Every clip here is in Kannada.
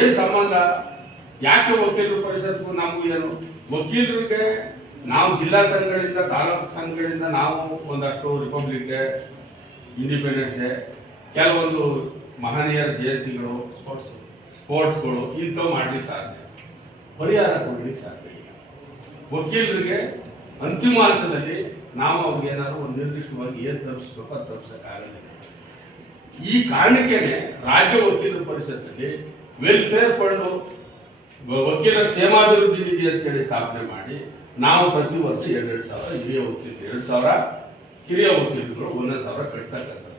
ಏನು ಸಂಬಂಧ? ಯಾಕೆ ವಕೀಲರ ಪರಿಷತ್ಗೂ ನಮಗೂ ಏನು? ವಕೀಲರಿಗೆ ನಾವು ಜಿಲ್ಲಾ ಸಂಘಗಳಿಂದ ತಾಲೂಕು ಸಂಘಗಳಿಂದ ನಾವು ಒಂದಷ್ಟು ರಿಪಬ್ಲಿಕ್ ಡೇ, ಇಂಡಿಪೆಂಡೆನ್ಸ್ ಡೇ, ಕೆಲವೊಂದು ಮಹನೀಯರ ಜಯಂತಿಗಳು, ಸ್ಪೋರ್ಟ್ಸ್ಗಳು ಇಂಥವು ಮಾಡ್ಲಿಕ್ಕೆ ಸಾಧ್ಯ, ಪರಿಹಾರ ಕೊಡ್ಲಿಕ್ಕೆ ಸಾಧ್ಯ ಇಲ್ಲ. ವಕೀಲರಿಗೆ ಅಂತಿಮ ಹಂತದಲ್ಲಿ ನಾವು ಅವ್ರಿಗೆ ಏನಾದ್ರು ಒಂದು ನಿರ್ದಿಷ್ಟವಾಗಿ ಏನು ತಲುಪಿಸ್ಬೇಕು ಅದು ತಲುಪಿಸೋಕ್ಕಾಗೋದಿಲ್ಲ. ಈ ಕಾರಣಕ್ಕೇನೆ ರಾಜ್ಯ ವಕೀಲರ ಪರಿಷತ್ತಲ್ಲಿ ವೆಲ್ಫೇರ್ ಫಂಡು, ವಕೀಲರ ಕ್ಷೇಮಾಭಿವೃದ್ಧಿ ನಿಧಿ ಅಂತೇಳಿ ಸ್ಥಾಪನೆ ಮಾಡಿ ನಾವು ಪ್ರತಿ ವರ್ಷ 2,000 ಹಿರಿಯ ವಕೀಲರು 2,000, ಕಿರಿಯ ವಕೀಲರುಗಳು 1,000 ಕಟ್ತಕ್ಕಂಥದ್ದು.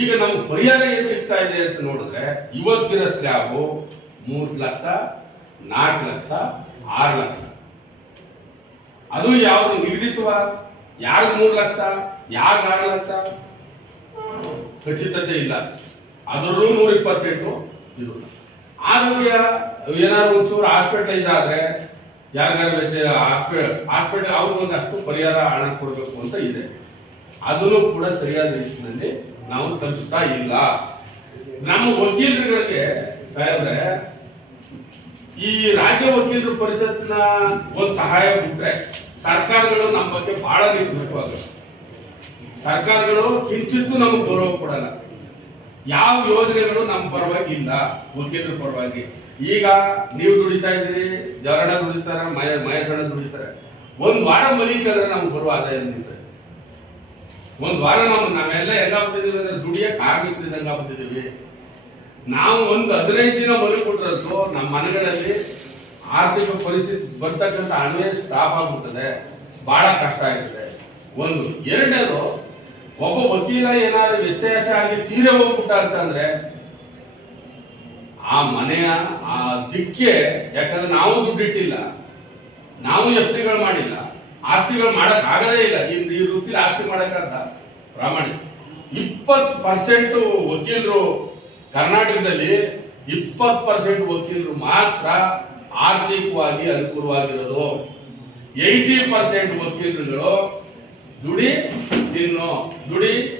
ಈಗ ನಮ್ಗೆ ಪರಿಹಾರ ಏನು ಸಿಗ್ತಾ ಇದೆ ಅಂತ ನೋಡಿದ್ರೆ ಇವತ್ತಿನ ಸ್ಲ್ಯಾಬು 3 ಲಕ್ಷ, 4 ಲಕ್ಷ, 6 ಲಕ್ಷ. ಅದು ಯಾವುದು ನಿಗದಿತ್ವ? ಯಾರಿಗೆ 3 ಲಕ್ಷ, ಯಾರಿಗೆ 6 ಲಕ್ಷ ಖಚಿತತೆ ಇಲ್ಲ. ಅದರಲ್ಲೂ 128 ಇದು. ಆರೋಗ್ಯ ಏನಾದ್ರು ಒಂಚೂರು ಹಾಸ್ಪಿಟಲೈಸ್ ಆದರೆ ಯಾರಿಗಾರು ಹಾಸ್ಪಿಟಲ್ ಅವ್ರಿಗೊಂದಷ್ಟು ಪರಿಹಾರ ಹಣ ಕೊಡಬೇಕು ಅಂತ ಇದೆ. ಅದನ್ನು ಕೂಡ ಸರಿಯಾದ ರೀತಿಯಲ್ಲಿ ನಾವು ತಲುಪಿಸ್ತಾ ಇಲ್ಲ. ನಮ್ಮ ವಕೀಲರುಗಳಿಗೆ ಸಾಹೇಬ್ರೆ, ಈ ರಾಜ್ಯ ವಕೀಲರ ಪರಿಷತ್ತಿನ ಒಂದು ಸಹಾಯ ಬಿಟ್ಟರೆ ಸರ್ಕಾರಗಳು ನಮ್ಮ ಬಗ್ಗೆ ಬಹಳ ನಿರ್ದಿಷ್ಟವಾಗುತ್ತೆ. ಸರ್ಕಾರಗಳು ಕಿಂಚಿತ್ತೂ ನಮಗೆ ಗೌರವ ಕೊಡಲ್ಲ. ಯಾವ ಯೋಜನೆಗಳು ನಮ್ಮ ಪರವಾಗಿ ಇಲ್ಲ, ವಕೀಲರ ಪರವಾಗಿ. ಈಗ ನೀವು ದುಡಿತಾ ಇದ್ದೀರಿ, ಜವರಣ ದುಡಿತಾರೆ, ಮಹೇಶಣ್ಣ ದುಡಿತಾರೆ. ಒಂದು ವಾರ ಮಲಿಕಂದ್ರೆ ನಮ್ಗೆ ಬರುವ ಆದಾಯ ನಿಲ್ತದೆ. ಒಂದು ವಾರ ನಾವೆಲ್ಲ ಹೆಂಗಾಗ್ಬಿಟ್ಟಿದ್ದೀವಿ ಅಂದ್ರೆ ದುಡಿಯ ಕಾರ್ಮಿಕರಿದ್ದಂಗೆ ಆಗ್ಬಿಟ್ಟಿದ್ದೀವಿ. ನಾವು ಒಂದು 15 ದಿನ ಮಲಿಕೊಟ್ರಂತೂ ನಮ್ಮ ಮನೆಗಳಲ್ಲಿ ಆರ್ಥಿಕ ಪರಿಸ್ಥಿತಿ ಬರ್ತಕ್ಕಂಥ ಹಣವೇ ಸ್ಟಾಪ್ ಆಗ್ಬಿಡ್ತದೆ, ಬಹಳ ಕಷ್ಟ ಆಗುತ್ತೆ. ಒಂದು. ಎರಡನೇದು, ಒಬ್ಬ ವಕೀಲ ಏನಾದ್ರು ವ್ಯತ್ಯಾಸ ಆಗಿ ತೀರೆ ಹೋಗ್ಬಿಟ್ಟ ಅಂತಂದ್ರೆ ಆ ಮನೆಯ ಆ ದಿಕ್ಕೆ, ಯಾಕಂದ್ರೆ ನಾವು ದುಡ್ಡಿಟ್ಟಿಲ್ಲ, ನಾವು ಎಫ್ಡಿಗಳು ಮಾಡಿಲ್ಲ, ಆಸ್ತಿಗಳು ಮಾಡಕ್ ಆಗದೇ ಇಲ್ಲ. ಈ ವೃತ್ತಿಲಿ ಆಸ್ತಿ ಮಾಡಕ್ಕಂತ ಪ್ರಾಮಾಣಿಕ 20% ವಕೀಲರು ಕರ್ನಾಟಕದಲ್ಲಿ 20% ವಕೀಲರು ಮಾತ್ರ ಆರ್ಥಿಕವಾಗಿ ಅನುಕೂಲವಾಗಿರೋದು. 80% ವಕೀಲರುಗಳು ದುಡಿ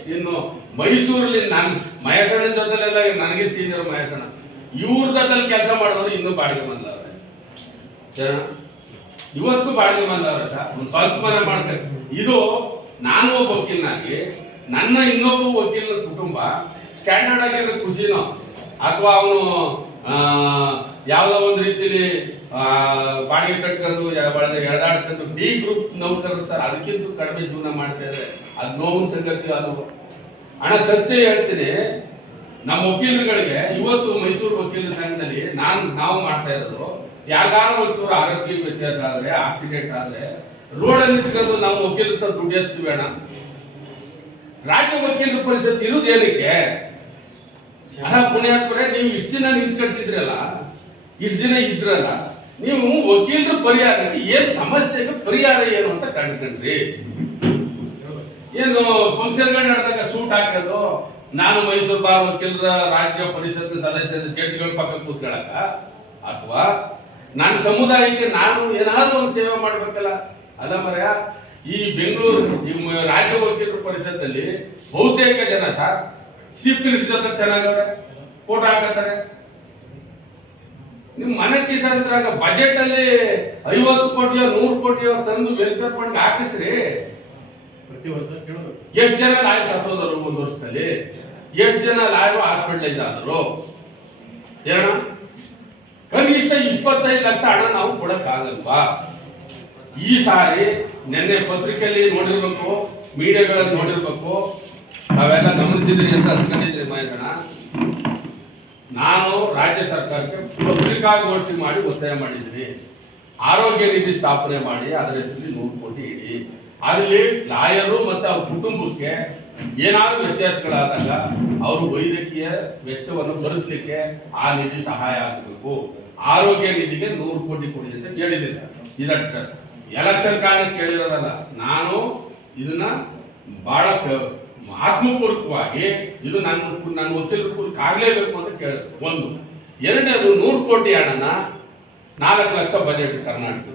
ತಿನ್ನು. ಮೈಸೂರಲ್ಲಿ ನಾನು ಮಹೇಶಣ್ಣನ ಜೊತೆಲೆಲ್ಲ ನನಗೆ ಸೀನಿಯರ್ ಮಹೇಶಣ್ಣ, ಇವ್ರ ಜೊತೆಲಿ ಕೆಲಸ ಮಾಡಿದವರು ಇನ್ನೂ ಬಾಡಿಗೆ ಬಂದವ್ರೆ. ಇವತ್ತು ಬಾಡಿಗೆ ಬಂದವ್ರೆ ಸರ್. ಒಂದು ಸ್ವಲ್ಪ ಮನೆ ಮಾಡ್ತಾರೆ. ಇದು ನಾನು ಒಬ್ಬ ವಕೀಲನಾಗಿ ನನ್ನ ಇನ್ನೊಬ್ಬ ವಕೀಲನ ಕುಟುಂಬ ಸ್ಟ್ಯಾಂಡರ್ಡ್ ಆಗಿರೋ ಖುಷಿನೋ ಅಥವಾ ಅವನು ಯಾವುದೋ ಒಂದು ರೀತಿಲಿ ಬಾಡಿಗೆ ಕಟ್ಕೊಂಡು ಎಳೆದಾಡ್ಕೊಂಡು ಡಿ ಗ್ರೂಪ್ ನೌಕರರು ಇರ್ತಾರೆ, ಅದಕ್ಕಿಂತ ಕಡಿಮೆ ಜೀವನ ಮಾಡ್ತಾ ಇದ್ದಾರೆ. ಅದು ನೋವಿನ ಸಂಗತಿ. ಅದು ಹಣ ಸತ್ಯ ಹೇಳ್ತೀನಿ. ನಮ್ಮ ವಕೀಲರುಗಳಿಗೆ ಇವತ್ತು ಮೈಸೂರು ವಕೀಲರ ಸಂಘದಲ್ಲಿ ನಾವು ಮಾಡ್ತಾ ಇರೋದು, ಯಾರಿಗಾರು ಒಂಚೂರು ಆರೋಗ್ಯ ವ್ಯತ್ಯಾಸ ಆದರೆ, ಆಕ್ಸಿಡೆಂಟ್ ಆದರೆ ರೋಡಲ್ಲಿ ನಿಂತ್ಕೊಂಡು ನಾವು ವಕೀಲರ ಹತ್ರ ದುಡ್ಡು ಎತ್ತೀವಿ ಅಣ್ಣ. ರಾಜ್ಯ ವಕೀಲರ ಪರಿಷತ್ ಇರುವುದು ಏನಕ್ಕೆ? ಪುಣ್ಯಾತ್ಮರೇ, ನೀವು ಇಷ್ಟು ದಿನ ನಿಂತ್ಕೊಳ್ತಿದ್ರಲ್ಲ, ಇಷ್ಟು ದಿನ ಇದ್ರಲ್ಲ, ನೀವು ವಕೀಲರ ಪರಿಹಾರಕ್ಕೆ ಏನು ಸಮಸ್ಯೆಗೆ ಪರಿಹಾರ ಏನು ಅಂತ ಕಂಡ್ಕೊಂಡ್ರಿ. ಏನು ಫಂಕ್ಷನ್ಗಳು ನಡೆದಾಗ ಸೂಟ್ ಹಾಕೋದು, ನಾನು ಮೈಸೂರು ಬಾರ್ ವಕೀಲರ ರಾಜ್ಯ ಪರಿಷತ್ ಸದಸ್ಯ ಜಡ್ಜ್ಗಳ ಪಕ್ಕ ಕೂತ್ಕೊಳ್ಳಕ, ಅಥವಾ ನನ್ನ ಸಮುದಾಯಕ್ಕೆ ನಾನು ಏನಾದರೂ ಒಂದು ಸೇವೆ ಮಾಡ್ಬೇಕಲ್ಲ. ಅಲ್ಲ ಮರ್ಯ, ಈ ಬೆಂಗಳೂರು ರಾಜ್ಯ ವಕೀಲರ ಪರಿಷತ್ತಲ್ಲಿ ಬಹುತೇಕ ಜನ ಸರ್ ಚೀಫ್ ಮಿನಿಸ್ಟರ್ ಜೊತೆ ಚೆನ್ನಾಗವ್ರೆ, ಫೋಟೋ ಹಾಕತ್ತಾರೆ. ನಿಮ್ಮ ಮನೆ ಕಿಸಂತ್ರಾಗ ಬಜೆಟ್ ಅಲ್ಲಿ 50 ಕೋಟಿಯೋ 100 ಕೋಟಿಯೋ ತಂದು ವೆಲ್ಫೇರ್ ಫಂಡ್ ಹಾಕಿಸ್ರಿ. ಪ್ರತಿ ವರ್ಷ ಎಷ್ಟು ಜನ ಲಾಯರ್ ಸತ್ತೋದರು ಒಂದು ವರ್ಷದಲ್ಲಿ? ಎಷ್ಟು ಜನ ಲಾಯರು ಹಾಸ್ಪಿಟಲೈಸ್ ಆದರು? ಕನಿಷ್ಠ 25 ಲಕ್ಷ ಹಣ ನಾವು ಕೊಡಕ್ಕಾಗಲ್ವಾ? ಈ ಸಾರಿ ನಿನ್ನೆ ಪತ್ರಿಕೆಯಲ್ಲಿ ನೋಡಿರ್ಬೇಕು, ಮೀಡಿಯಾಗಳಲ್ಲಿ ನೋಡಿರ್ಬೇಕು, ನಾವೆಲ್ಲ ಗಮನಿಸಿದ್ರಿ ಅಂತ ಅನ್ಕೊಂಡಿದ್ರಿ ಮಹೇಶಣ್ಣ. ನಾನು ರಾಜ್ಯ ಸರ್ಕಾರಕ್ಕೆ ಪತ್ರಿಕಾಗೋಷ್ಠಿ ಮಾಡಿ ಒತ್ತಾಯ ಮಾಡಿದ್ದೀನಿ. ಆರೋಗ್ಯ ನಿಧಿ ಸ್ಥಾಪನೆ ಮಾಡಿ ಅದರ ಹೆಸರಲ್ಲಿ 100 ಕೋಟಿ ಇಡಿ. ಅಲ್ಲಿ ಲಾಯರು ಮತ್ತು ಅವ್ರ ಕುಟುಂಬಕ್ಕೆ ಏನಾದರೂ ವ್ಯತ್ಯಾಸಗಳಾದಾಗ ಅವರು ವೈದ್ಯಕೀಯ ವೆಚ್ಚವನ್ನು ಭರಿಸಲಿಕ್ಕೆ ಆ ನಿಧಿ ಸಹಾಯ ಆಗಬೇಕು. ಆರೋಗ್ಯ ನಿಧಿಗೆ 100 ಕೋಟಿ ಕೊಡಿ ಅಂತ ಕೇಳಿದ್ದಿಲ್ಲ. ಇದಕ್ಕೆ ಎಲೆಕ್ಷನ್ ಕಾರಣಕ್ಕೆ ಕೇಳಿರೋದಲ್ಲ, ನಾನು ಇದನ್ನ ಬಹಳ ಆತ್ಮಪೂರ್ವಕವಾಗಿ ಇದು ನನ್ನ ವಕೀಲರ ಕೂಲಿಗೆ ಆಗಲೇಬೇಕು ಅಂತ ಕೇಳಿದ್ರು. ಒಂದು. ಎರಡನೇದು, 100 ಕೋಟಿ ಹಣನ 4 ಲಕ್ಷ ಬಜೆಟ್ ಕರ್ನಾಟಕ.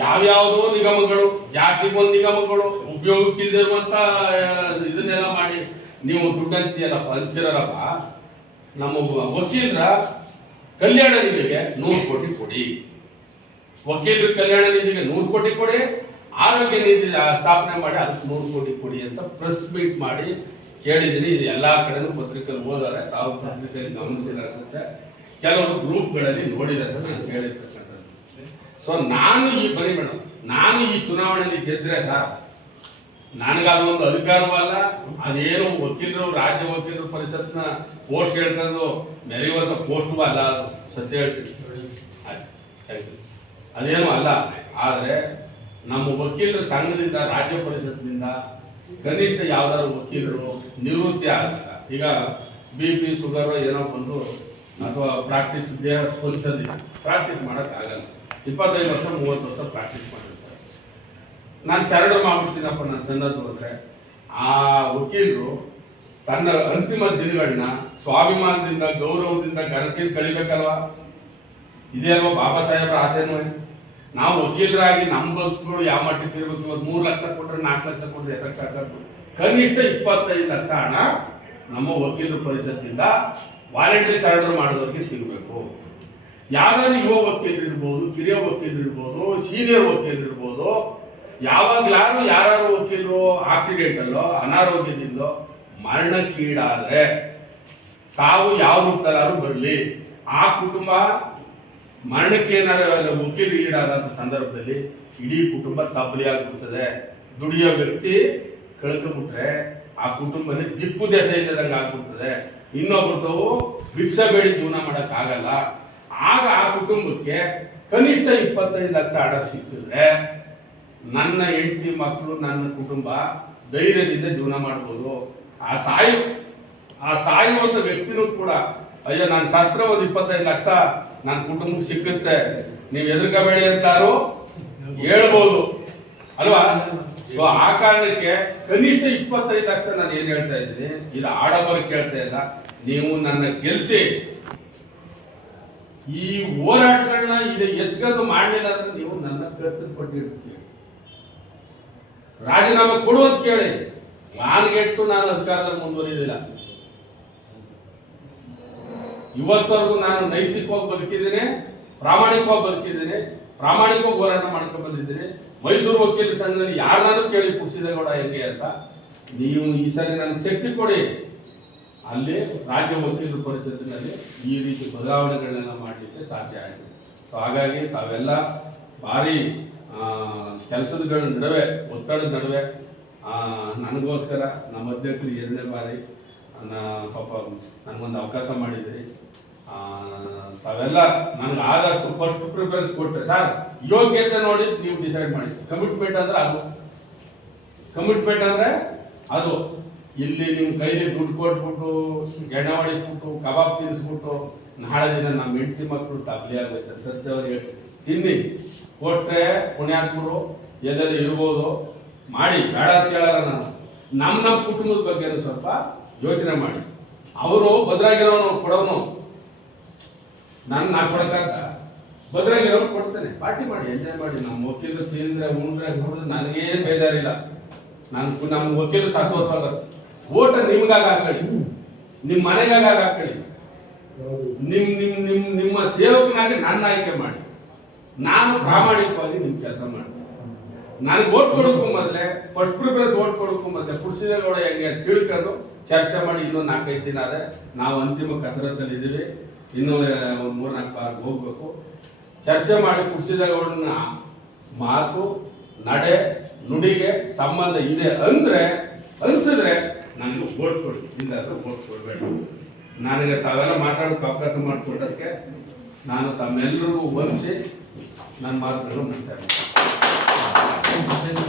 ಯಾವ್ಯಾವುದೋ ನಿಗಮಗಳು, ಜಾತಿಗೊಂದು ನಿಗಮಗಳು, ಉಪಯೋಗಕ್ಕಿಲ್ದಿರುವಂತ ಇದನ್ನೆಲ್ಲ ಮಾಡಿ ನೀವು ದುಡ್ಡು ಹಂಚಿರಲ್ಲಪ್ಪ. ನಮ್ಮ ವಕೀಲರ ಕಲ್ಯಾಣ ನಿಧಿಗೆ 100 ಕೋಟಿ ಕೊಡಿ, ವಕೀಲರ ಕಲ್ಯಾಣ ನಿಧಿಗೆ 100 ಕೋಟಿ ಕೊಡಿ, ಆರೋಗ್ಯ ನಿಧಿ ಸ್ಥಾಪನೆ ಮಾಡಿ ಅದಕ್ಕೆ 100 ಕೋಟಿ ಕೊಡಿ ಅಂತ ಪ್ರೆಸ್ ಮೀಟ್ ಮಾಡಿ ಕೇಳಿದ್ದೀನಿ. ಇದು ಎಲ್ಲ ಕಡೆನೂ ಪತ್ರಿಕೆಯಲ್ಲಿ ಓದಾರೆ, ತಾವು ಪತ್ರಿಕೆಯಲ್ಲಿ ಗಮನಿಸಿದ ಅನ್ಸುತ್ತೆ, ಕೆಲವರು ಗ್ರೂಪ್ಗಳಲ್ಲಿ ನೋಡಿದ್ದಾರೆ ಅಂತ ನಾನು ಹೇಳಿರ್ತಕ್ಕಂಥದ್ದು. ಸೊ ನಾನು ಈ ಚುನಾವಣೆಯಲ್ಲಿ ಗೆದ್ದರೆ ಸರ್ ನನಗದೊಂದು ಅಧಿಕಾರವೂ ಅಲ್ಲ, ಅದೇನು ವಕೀಲರು ರಾಜ್ಯ ವಕೀಲರು ಪರಿಷತ್ನ ಪೋಸ್ಟ್ ಹೇಳ್ಕೊಂಡು ಮೆರೆಯುವಂಥ ಪೋಸ್ಟೂ ಅಲ್ಲ, ಅದು ಸತ್ಯ ಹೇಳ್ತೀನಿ, ಅದೇನು ಅಲ್ಲ. ಆದರೆ ನಮ್ಮ ವಕೀಲರ ಸಂಘದಿಂದ ರಾಜ್ಯ ಪರಿಷತ್ನಿಂದ ಕನಿಷ್ಠ ಯಾವ್ದಾದ್ರು ವಕೀಲರು ನಿವೃತ್ತಿ ಆಗಲ್ಲ, ಈಗ BP ಶುಗರ್ ಏನೋ ಬಂದು ಅಥವಾ ಪ್ರಾಕ್ಟೀಸ್ ದೇಹ ಸ್ಪಂದಿಸೋದಿಲ್ಲ, ಪ್ರಾಕ್ಟೀಸ್ ಮಾಡೋಕ್ಕಾಗಲ್ಲ, 25 ವರ್ಷ 30 ವರ್ಷ ಪ್ರಾಕ್ಟೀಸ್ ಮಾಡಿರ್ತಾರೆ. ನಾನು ಸರೆಂಡರ್ ಮಾಡ್ಬಿಡ್ತೀನಪ್ಪ ನಾನು ಸನ್ನದ್ದು ಅಂದರೆ ಆ ವಕೀಲರು ತನ್ನ ಅಂತಿಮ ದಿನಗಳನ್ನ ಸ್ವಾಭಿಮಾನದಿಂದ ಗೌರವದಿಂದ ಘನತೆಯಿಂದ ಕಳಿಬೇಕಲ್ವಾ? ಇದೇ ಅಲ್ವಾ ಬಾಬಾ ಸಾಹೇಬ್ರ ಆಸೆನೂ? ನಾವು ವಕೀಲರಾಗಿ ನಮ್ಮ ಬದುಕುಗಳು ಯಾವ ಮಟ್ಟಕ್ಕೆ ಇರಬೇಕು? ಇವತ್ತು 3 ಲಕ್ಷ ಕೊಟ್ಟರೆ 4 ಲಕ್ಷ ಕೊಟ್ಟರೆ ಎದಕ್ಕೆ ಸಾಕಾಗಬೇಕು? ಕನಿಷ್ಠ 25 ಲಕ್ಷ ಹಣ ನಮ್ಮ ವಕೀಲರ ಪರಿಷತ್ತಿಂದ ವಾಲಂಟರಿ ಸರೆಂಡರ್ ಮಾಡೋದಕ್ಕೆ ಸಿಗಬೇಕು. ಯಾವ್ದಾದ್ರು ಯುವ ವಕೀಲರು ಇರ್ಬೋದು, ಕಿರಿಯ ವಕೀಲರು ಇರ್ಬೋದು, ಸೀನಿಯರ್ ವಕೀಲರು ಇರ್ಬೋದು, ಯಾರು ವಕೀಲರು ಆಕ್ಸಿಡೆಂಟಲ್ಲೋ ಅನಾರೋಗ್ಯದಿಂದಲೋ ಮರಣಕ್ಕೀಡಾದರೆ ಸಾವು ಯಾವ ರೂಪದಲ್ಲಾದ್ರೂ ಬರಲಿ, ಆ ಕುಟುಂಬ ಮರಣಕ್ಕೆ ಏನಾದ್ರು ವಕೀಲರು ಈಡಾದಂಥ ಸಂದರ್ಭದಲ್ಲಿ ಇಡೀ ಕುಟುಂಬ ತಬ್ಬಲಿ ಆಗ್ಬಿಡ್ತದೆ. ದುಡಿಯೋ ವ್ಯಕ್ತಿ ಕಳ್ಕೊಂಡ್ಬಿಟ್ರೆ ಆ ಕುಟುಂಬದಲ್ಲಿ ದಿಕ್ಕು ದೆಸೆ ಇಲ್ಲದಂಗೆ ಆಗ್ಬಿಡ್ತದೆ. ಇನ್ನೊಬ್ರದ್ದು ಭಿಕ್ಷೆ ಬೇಡಿ ಜೀವನ ಮಾಡೋಕ್ಕಾಗಲ್ಲ. ಆಗ ಆ ಕುಟುಂಬಕ್ಕೆ ಕನಿಷ್ಠ 25 ಲಕ್ಷ ಹಣ ಸಿಕ್ಕಿದ್ರೆ ನನ್ನ ಹೆಂಡತಿ ಮಕ್ಕಳು ನನ್ನ ಕುಟುಂಬ ಧೈರ್ಯದಿಂದ ಜೀವನ ಮಾಡ್ಬೋದು. ಆ ಸಾಯುವಂಥ ವ್ಯಕ್ತಿನೂ ಕೂಡ ಅಯ್ಯೋ ನಾನು ಸತ್ರ ಒಂದು 25 ಲಕ್ಷ ನನ್ನ ಕುಟುಂಬಕ್ಕೆ ಸಿಕ್ಕುತ್ತೆ, ನೀವು ಹೆದರ್ಕೋಬೇಡಿ ಅಂತಾರು ಹೇಳ್ಬೋದು ಅಲ್ವಾ? ಸೊ ಆ ಕಾರಣಕ್ಕೆ ಕನಿಷ್ಠ 25 ಲಕ್ಷ ನಾನು ಏನು ಹೇಳ್ತಾ ಇದ್ದೀನಿ, ಇದು ಆಡಂಬರ ಕೇಳ್ತಾ ಇಲ್ಲ. ನೀವು ನನ್ನ ಗೆಲ್ಸಿ ಈ ಹೋರಾಟಗಳನ್ನ ಇದು ಎತ್ಕೊಂಡು ಮಾಡಲಿಲ್ಲ ಅಂದ್ರೆ ನೀವು ನನ್ನ ಕರ್ತವ್ಯ ಪಟ್ಟಿರ್ತೀವಿ, ರಾಜೀನಾಮೆ ಕೊಡುವಂತ ಕೇಳಿ. ನಾನ್ಗೆಟ್ಟು ನಾನು ಅಧಿಕಾರದಲ್ಲಿ ಮುಂದುವರಿದಿಲ್ಲ. ಇವತ್ತವರೆಗೂ ನಾನು ನೈತಿಕವಾಗಿ ಬದುಕಿದ್ದೇನೆ, ಪ್ರಾಮಾಣಿಕವಾಗಿ ಬದುಕಿದ್ದೇನೆ, ಪ್ರಾಮಾಣಿಕವಾಗಿ ಹೋರಾಟ ಮಾಡ್ಕೊಂಡು ಬಂದಿದ್ದೇನೆ. ಮೈಸೂರು ವಕೀಲ ಸಂಘದಲ್ಲಿ ಯಾರನ್ನಾದ್ರೂ ಕೇಳಿ ಪುಡಿಸಿದೇಗೌಡ ಹೆಂಗೆ ಅಂತ. ನೀವು ಈ ಸರಿ ನನಗೆ ಶಕ್ತಿ ಕೊಡಿ, ಅಲ್ಲಿ ರಾಜ್ಯ ವಕೀಲರ ಪರಿಷತ್ತಿನಲ್ಲಿ ಈ ರೀತಿ ಬದಲಾವಣೆಗಳನ್ನೆಲ್ಲ ಮಾಡಲಿಕ್ಕೆ ಸಾಧ್ಯ ಆಯಿತು. ಸೊ ಹಾಗಾಗಿ ತಾವೆಲ್ಲ ಭಾರಿ ಕೆಲಸಗಳ ನಡುವೆ, ಒತ್ತಡದ ನಡುವೆ ನನಗೋಸ್ಕರ ನಮ್ಮ ಅಧ್ಯಕ್ಷರು 2ನೇ ಬಾರಿ ಪಾಪ ನನಗೊಂದು ಅವಕಾಶ ಮಾಡಿದ್ರಿ. ತಾವೆಲ್ಲ ನನಗೆ ಆದಷ್ಟು ಫಸ್ಟ್ ಪ್ರಿಫರೆನ್ಸ್ ಕೊಟ್ಟರೆ ಸರ್, ಯೋಗ್ಯತೆ ನೋಡಿ ನೀವು ಡಿಸೈಡ್ ಮಾಡಿ. ಕಮಿಟ್ಮೆಂಟ್ ಅಂದರೆ ಅದು ಇಲ್ಲಿ ನಿಮ್ಮ ಕೈಲಿ ದುಡ್ಡು ಕೊಟ್ಬಿಟ್ಟು ಎಣ್ಣೆ ಮಾಡಿಸ್ಬಿಟ್ಟು ಕಬಾಬ್ ತಿನ್ನಿಸ್ಬಿಟ್ಟು ನಾಳೆ ದಿನ ನಮ್ಮ ಹೆಂಡತಿ ಮಕ್ಕಳು ತಪ್ಪಲಿ ಆಗೋಯ್ತಾರೆ. ಸತ್ಯವಾಗಿ ತಿನ್ನಿ ಕೊಟ್ಟರೆ ಪುಣ್ಯಾತ್ಮರು ಎಲ್ಲೆಲ್ಲ ಇರ್ಬೋದು, ಮಾಡಿ, ಬೇಡ ಅಂತ ಹೇಳಲ್ಲ. ನಾನು ನಮ್ಮ ಕುಟುಂಬದ ಬಗ್ಗೆ ಸ್ವಲ್ಪ ಯೋಚನೆ ಮಾಡಿ. ಅವರು ಭದ್ರಾಗಿರೋನು ಕೊಡೋನು, ನಾ ಕೊಡಕ್ಕಾಗ ಭದ್ರಾಗಿರೋನು ಕೊಡ್ತೇನೆ, ಪಾರ್ಟಿ ಮಾಡಿ, ಎಂಜಾಯ್ ಮಾಡಿ. ನಮ್ಮ ವಕೀಲರು ತಿಂದ್ರೆ ಉಂಡ್ರೆ ನೋಡಿದ್ರೆ ನನಗೇನು ಬೇಜಾರಿಲ್ಲ. ನಮ್ಮ ವಕೀಲರು ಸಂತೋಷವಾಗುತ್ತೆ. ಓಟ ನಿಮ್ಗಾಗಿ ಹಾಕೊಳ್ಳಿ, ನಿಮ್ಮ ಮನೆಗಾಗಿ ಹಾಕೊಳ್ಳಿ, ನಿಮ್ಮ ಸೇವಕನಾಗಿ ನನ್ನ ಆಯ್ಕೆ ಮಾಡಿ. ನಾನು ಪ್ರಾಮಾಣಿಕವಾಗಿ ನಿಮ್ಮ ಕೆಲಸ ಮಾಡ್ತೀನಿ. ನನಗೆ ಓಟ್ ಕೊಡೋಕ್ಕೂ ಮೊದಲೇ, ಫಸ್ಟ್ ಪ್ರಿಫರೆನ್ಸ್ ಓಟ್ ಕೊಡೋಕ್ಕೂ ಮೊದಲೇ ಪುಡಿಸಿದೇಗೌಡ ಹೆಂಗೆ ತಿಳ್ಕೊಂಡು ಚರ್ಚೆ ಮಾಡಿ. ಇನ್ನೂ 4-5 ದಿನ ಅದೇ ನಾವು ಅಂತಿಮ ಕಸರತ್ತಲ್ಲಿ ಇದ್ದೀವಿ. ಇನ್ನೂ 3-4 ಬಾರಿ ಹೋಗ್ಬೇಕು. ಚರ್ಚೆ ಮಾಡಿ ಪುಡಿಸಿದೇಗೌಡನ ಮಾತು, ನಡೆ, ನುಡಿಗೆ ಸಂಬಂಧ ಇದೆ ಅಂದರೆ ಅನಿಸಿದ್ರೆ ನನಗೆ ಓಟ್ ಕೊಡಿ, ಇಲ್ಲಾದ್ರೆ ಓಟ್ ಕೊಡಬೇಡ. ನನಗೆ ತಾವೆಲ್ಲ ಮಾತಾಡೋಕ್ಕೆ ಅವಕಾಶ ಮಾಡಿಕೊಡೋದಕ್ಕೆ ನಾನು ತಮ್ಮೆಲ್ಲರಿಗೂ ವಂದಿಸಿ ನನ್ನ ಮಾತುಗಳನ್ನು ಮುಕ್ತಾಯ ಮಾಡ್ತೀನಿ.